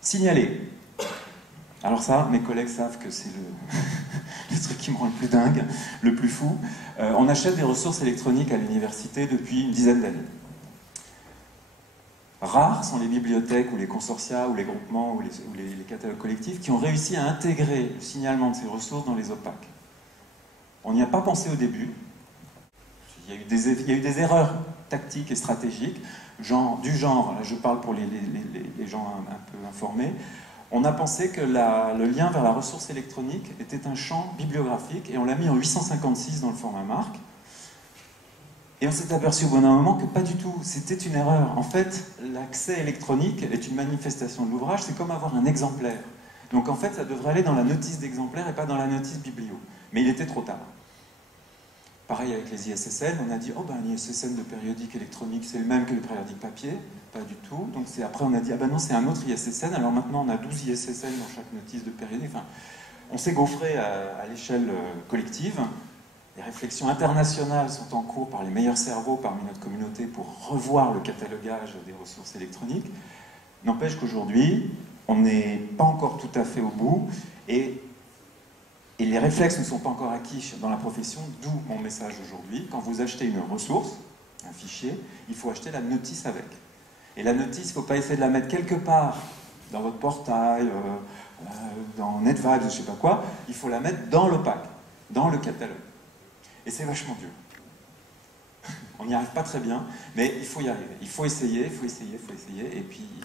Signaler. Alors ça, mes collègues savent que c'est le truc qui me rend le plus dingue, le plus fou. On achète des ressources électroniques à l'université depuis une dizaine d'années. Rares sont les bibliothèques ou les consortia ou les groupements ou les catalogues collectifs qui ont réussi à intégrer le signalement de ces ressources dans les OPAC. On n'y a pas pensé au début. Il y a eu des erreurs tactiques et stratégiques, du genre, là je parle pour les gens un peu informés, on a pensé que le lien vers la ressource électronique était un champ bibliographique et on l'a mis en 856 dans le format MARC. Et on s'est aperçu au bout d'un moment que pas du tout, c'était une erreur. En fait, l'accès électronique est une manifestation de l'ouvrage, c'est comme avoir un exemplaire. Donc en fait, ça devrait aller dans la notice d'exemplaire et pas dans la notice biblio. Mais il était trop tard. Pareil avec les ISSN, on a dit, oh ben l'ISSN de périodique électronique, c'est le même que le périodique papier. Pas du tout. Donc après on a dit, ah ben non, c'est un autre ISSN, alors maintenant on a 12 ISSN dans chaque notice de périodique. Enfin, on s'est gaufré à l'échelle collective. Les réflexions internationales sont en cours par les meilleurs cerveaux parmi notre communauté pour revoir le catalogage des ressources électroniques. N'empêche qu'aujourd'hui, on n'est pas encore tout à fait au bout et les réflexes ne sont pas encore acquis dans la profession, d'où mon message aujourd'hui. Quand vous achetez une ressource, un fichier, il faut acheter la notice avec. Et la notice, il ne faut pas essayer de la mettre quelque part dans votre portail, dans NetVibes, je ne sais pas quoi. Il faut la mettre dans l'OPAC, dans le catalogue. Et c'est vachement dur. On n'y arrive pas très bien, mais il faut y arriver. Il faut essayer, il faut essayer, il faut essayer. Et puis, il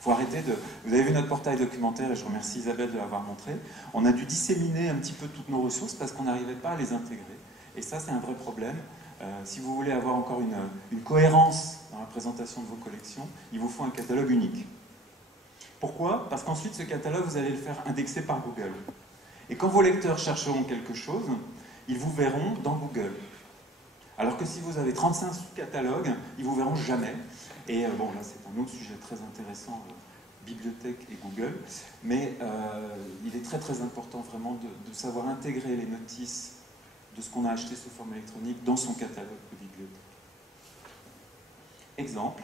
faut arrêter de... Vous avez vu notre portail documentaire, et je remercie Isabelle de l'avoir montré. On a dû disséminer un petit peu toutes nos ressources parce qu'on n'arrivait pas à les intégrer. Et ça, c'est un vrai problème. Si vous voulez avoir encore une cohérence dans la présentation de vos collections, il vous faut un catalogue unique. Pourquoi? Parce qu'ensuite, ce catalogue, vous allez le faire indexer par Google. Et quand vos lecteurs chercheront quelque chose, ils vous verront dans Google. Alors que si vous avez 35 sous-catalogues, ils ne vous verront jamais. Et bon, là, c'est un autre sujet très intéressant, bibliothèque et Google. Mais il est très très important vraiment de savoir intégrer les notices de ce qu'on a acheté sous forme électronique dans son catalogue de bibliothèque. Exemple.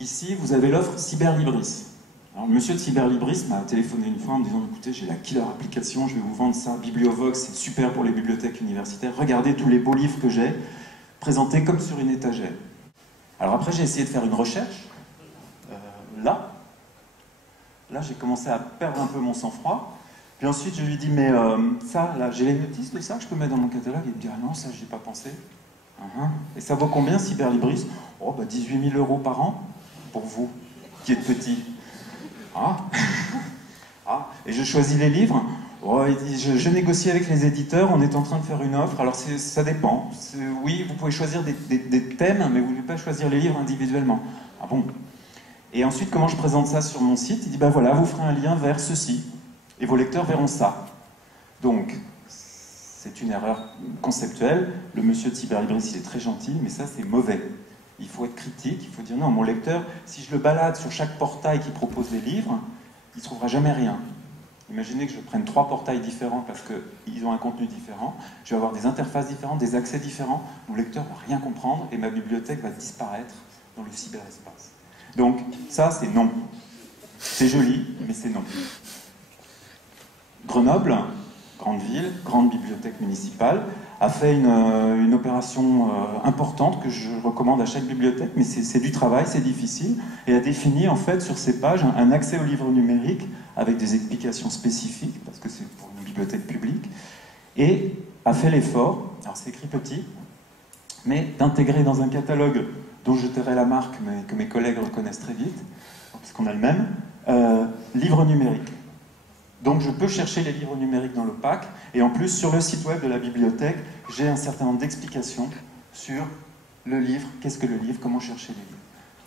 Ici, vous avez l'offre Cyberlibris. Alors, le monsieur de Cyberlibris m'a téléphoné une fois en me disant « Écoutez, j'ai la killer application, je vais vous vendre ça, Bibliovox, c'est super pour les bibliothèques universitaires. Regardez tous les beaux livres que j'ai, présentés comme sur une étagère. » Alors après, j'ai essayé de faire une recherche. Là, j'ai commencé à perdre un peu mon sang-froid. Puis ensuite, je lui dis « Mais ça, là, j'ai les notices de ça que je peux mettre dans mon catalogue ?» Il me dit « Ah non, ça, j'y ai pas pensé. » Et ça vaut combien, Cyberlibris? Oh, bah 18 000 € par an, pour vous, qui êtes petit. Et je choisis les livres. Oh, je négocie avec les éditeurs, on est en train de faire une offre. Alors ça dépend. Oui, vous pouvez choisir des thèmes, mais vous ne pouvez pas choisir les livres individuellement. Ah bon? Et ensuite, comment je présente ça sur mon site? Il dit, ben voilà, vous ferez un lien vers ceci. Et vos lecteurs verront ça. Donc, c'est une erreur conceptuelle. Le monsieur de Cyberlibris, il est très gentil, mais ça, c'est mauvais. Il faut être critique, il faut dire non, mon lecteur, si je le balade sur chaque portail qui propose des livres, il ne trouvera jamais rien. Imaginez que je prenne 3 portails différents parce qu'ils ont un contenu différent, je vais avoir des interfaces différentes, des accès différents, mon lecteur ne va rien comprendre et ma bibliothèque va disparaître dans le cyberespace. Donc ça, c'est non. C'est joli, mais c'est non. Grenoble, grande ville, grande bibliothèque municipale, a fait une opération importante que je recommande à chaque bibliothèque, mais c'est du travail, c'est difficile, et a défini en fait sur ses pages un accès aux livres numériques avec des explications spécifiques, parce que c'est pour une bibliothèque publique, et a fait l'effort, alors c'est écrit petit, mais d'intégrer dans un catalogue dont je tairai la marque, mais que mes collègues reconnaissent très vite, parce qu'on a le même, livre numérique. Donc je peux chercher les livres numériques dans l'OPAC, et en plus sur le site web de la bibliothèque, j'ai un certain nombre d'explications sur le livre, qu'est-ce que le livre, comment chercher les livres.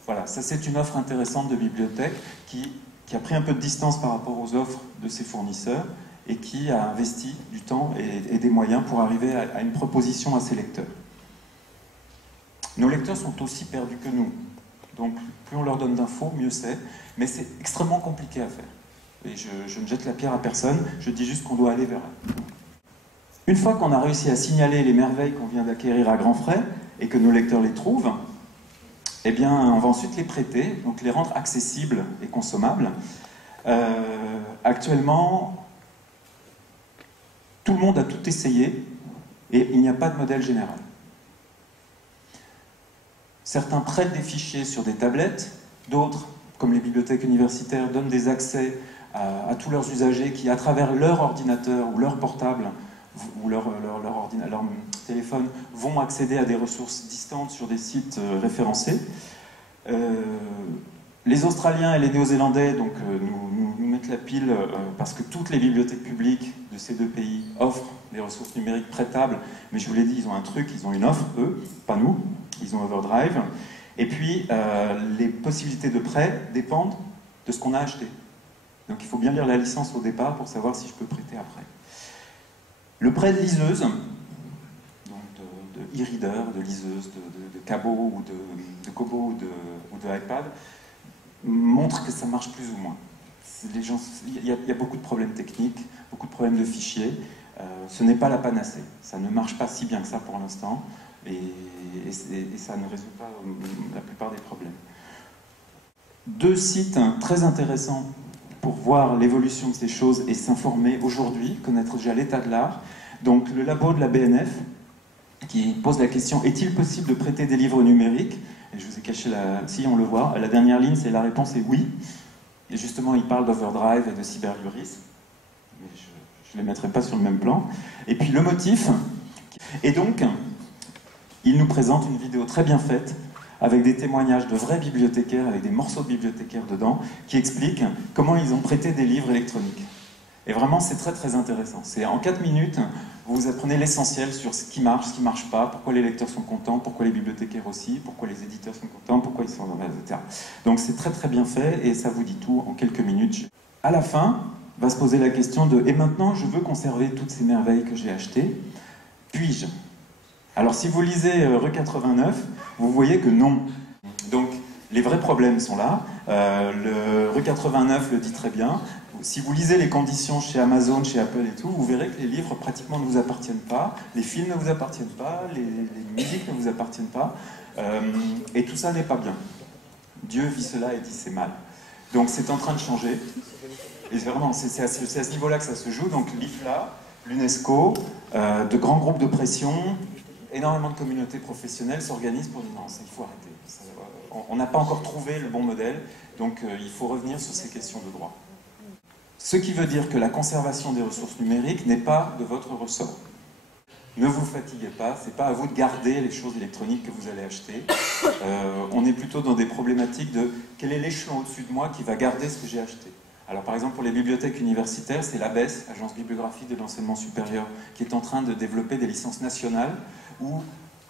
Voilà, ça c'est une offre intéressante de bibliothèque qui a pris un peu de distance par rapport aux offres de ses fournisseurs et qui a investi du temps et des moyens pour arriver à une proposition à ses lecteurs. Nos lecteurs sont aussi perdus que nous, donc plus on leur donne d'infos, mieux c'est, mais c'est extrêmement compliqué à faire. Et je ne jette la pierre à personne, je dis juste qu'on doit aller vers elle. Une fois qu'on a réussi à signaler les merveilles qu'on vient d'acquérir à grands frais, et que nos lecteurs les trouvent, eh bien, on va ensuite les prêter, donc les rendre accessibles et consommables. Actuellement, tout le monde a tout essayé et il n'y a pas de modèle général. Certains prêtent des fichiers sur des tablettes, d'autres, comme les bibliothèques universitaires, donnent des accès à tous leurs usagers qui, à travers leur ordinateur ou leur portable ou leur téléphone, vont accéder à des ressources distantes sur des sites référencés. Les Australiens et les Néo-Zélandais donc, nous mettent la pile parce que toutes les bibliothèques publiques de ces deux pays offrent des ressources numériques prêtables, mais je vous l'ai dit, ils ont un truc, ils ont une offre, eux, pas nous, ils ont Overdrive. Et puis, les possibilités de prêt dépendent de ce qu'on a acheté. Donc il faut bien lire la licence au départ pour savoir si je peux prêter après. Le prêt de liseuse, donc de e-reader, de liseuse, de Kobo ou de Kobo ou de iPad, montre que ça marche plus ou moins. Il y a beaucoup de problèmes techniques, beaucoup de problèmes de fichiers. Ce n'est pas la panacée. Ça ne marche pas si bien que ça pour l'instant et ça ne résout pas la plupart des problèmes. Deux sites très intéressants pour voir l'évolution de ces choses et s'informer aujourd'hui, connaître déjà l'état de l'art. Donc le labo de la BNF qui pose la question: est-il possible de prêter des livres numériques? Et je vous ai caché si on le voit, la dernière ligne, c'est la réponse est oui. Et justement, il parle d'Overdrive et de Cyberlibris. Mais je ne les mettrai pas sur le même plan. Et puis le motif. Et donc, il nous présente une vidéo très bien faite avec des témoignages de vrais bibliothécaires, avec des morceaux de bibliothécaires dedans, qui expliquent comment ils ont prêté des livres électroniques. Et vraiment, c'est très très intéressant. C'est en 4 minutes, vous apprenez l'essentiel sur ce qui marche pas, pourquoi les lecteurs sont contents, pourquoi les bibliothécaires aussi, pourquoi les éditeurs sont contents, pourquoi ils sont... etc. Donc c'est très très bien fait et ça vous dit tout en quelques minutes. À la fin, va se poser la question de « et maintenant, je veux conserver toutes ces merveilles que j'ai achetées, puis-je » Alors si vous lisez Re89, vous voyez que non. Donc les vrais problèmes sont là. Le Re89 le dit très bien. Si vous lisez les conditions chez Amazon, chez Apple et tout, vous verrez que les livres pratiquement ne vous appartiennent pas, les films ne vous appartiennent pas, les musiques ne vous appartiennent pas, et tout ça n'est pas bien. Dieu vit cela et dit c'est mal. Donc c'est en train de changer. Et vraiment, c'est à ce niveau-là que ça se joue. Donc l'IFLA, l'UNESCO, de grands groupes de pression, énormément de communautés professionnelles s'organisent pour dire non, ça, il faut arrêter. On n'a pas encore trouvé le bon modèle, donc il faut revenir sur ces questions de droit. Ce qui veut dire que la conservation des ressources numériques n'est pas de votre ressort. Ne vous fatiguez pas, c'est pas à vous de garder les choses électroniques que vous allez acheter. On est plutôt dans des problématiques de quel est l'échelon au-dessus de moi qui va garder ce que j'ai acheté. Alors par exemple pour les bibliothèques universitaires, c'est l'ABES, Agence bibliographique de l'enseignement supérieur, qui est en train de développer des licences nationales où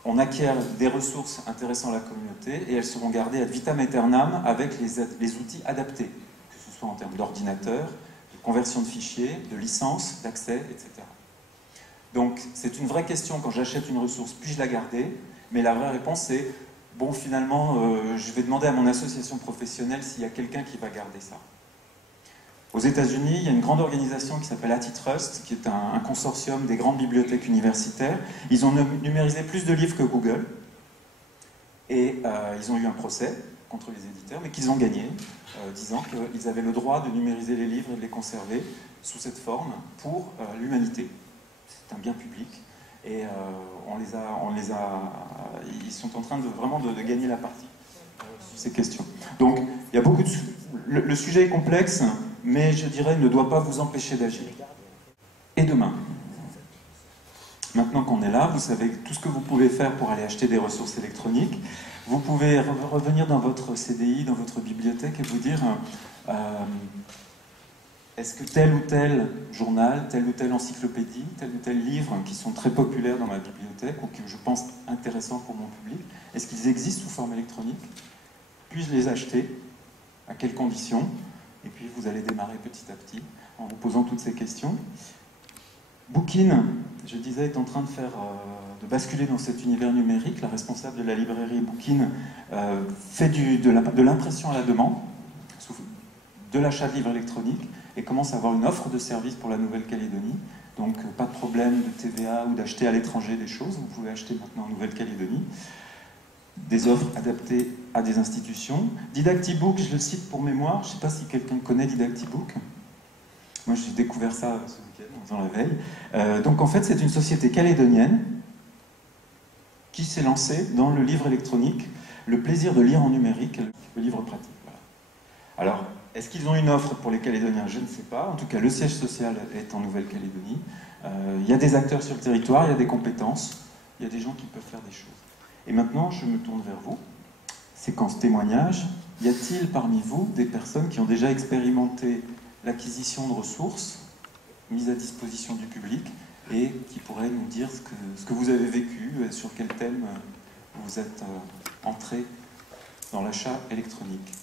on acquiert des ressources intéressant la communauté et elles seront gardées ad vitam aeternam avec les outils adaptés, que ce soit en termes d'ordinateur, de conversion de fichiers, de licences, d'accès, etc. Donc c'est une vraie question quand j'achète une ressource, puis-je la garder? Mais la vraie réponse c'est, bon finalement, je vais demander à mon association professionnelle s'il y a quelqu'un qui va garder ça. Aux États-Unis, il y a une grande organisation qui s'appelle HathiTrust, qui est un consortium des grandes bibliothèques universitaires. Ils ont numérisé plus de livres que Google. Et ils ont eu un procès contre les éditeurs, mais qu'ils ont gagné, disant qu'ils avaient le droit de numériser les livres et de les conserver sous cette forme pour l'humanité. C'est un bien public. Et ils sont en train de gagner la partie sur ces questions. Donc, il y a beaucoup de... Le sujet est complexe, mais je dirais ne doit pas vous empêcher d'agir. Et demain, maintenant qu'on est là, vous savez tout ce que vous pouvez faire pour aller acheter des ressources électroniques. Vous pouvez revenir dans votre CDI, dans votre bibliothèque et vous dire est-ce que tel ou tel journal, telle ou telle encyclopédie, tel ou tel livre qui sont très populaires dans ma bibliothèque ou que je pense intéressants pour mon public, est-ce qu'ils existent sous forme électronique? Puis-je les acheter? À quelles conditions? Et puis vous allez démarrer petit à petit en vous posant toutes ces questions. Bookin, je disais, est en train de basculer dans cet univers numérique. La responsable de la librairie Bookin fait de l'impression à la demande, de l'achat de livres électroniques, et commence à avoir une offre de service pour la Nouvelle-Calédonie. Donc pas de problème de TVA ou d'acheter à l'étranger des choses, vous pouvez acheter maintenant en Nouvelle-Calédonie. des offres adaptées à des institutions. Didactibook, je le cite pour mémoire, je ne sais pas si quelqu'un connaît Didactibook. Moi, j'ai découvert ça ce week-end, en faisant la veille. Donc, en fait, c'est une société calédonienne qui s'est lancée dans le livre électronique, le plaisir de lire en numérique, le livre pratique. Voilà. Alors, est-ce qu'ils ont une offre pour les Calédoniens? Je ne sais pas. En tout cas, le siège social est en Nouvelle-Calédonie. Il y a des acteurs sur le territoire, il y a des compétences, il y a des gens qui peuvent faire des choses. Et maintenant, je me tourne vers vous. Séquence témoignage. Y a-t-il parmi vous des personnes qui ont déjà expérimenté l'acquisition de ressources mises à disposition du public et qui pourraient nous dire ce que vous avez vécu, sur quel thème vous êtes entré dans l'achat électronique?